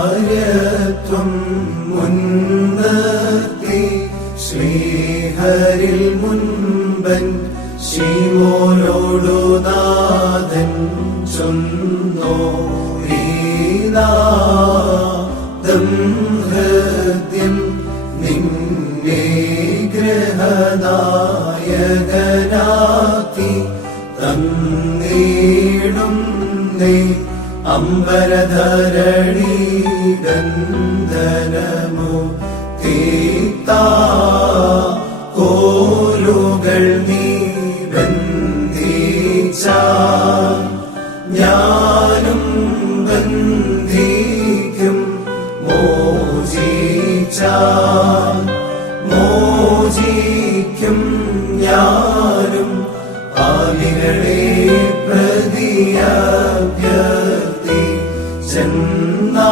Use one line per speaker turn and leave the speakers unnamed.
ആചാര്യത്വം മുൻനിർത്തി ശ്രീഹരിൽ മുൻപൻ ശിവോനോടു നാഥൻ ചൊന്നോ ഹൃദ്യം നിന്നെ ഗ്രഹനായകനാക്കി തന്നീടും നീ അമ്പരധരണി ഗന്ധനമോ തീത്താ കോലുകൾ നീ ബന്ധിച്ച. ഞാനും ബന്ധിക്കും മോചിച്ച. മോചിക്കും ഞാനും പാലികളെ പ്രതിയഭ്യർത്ഥി ചെന്നാ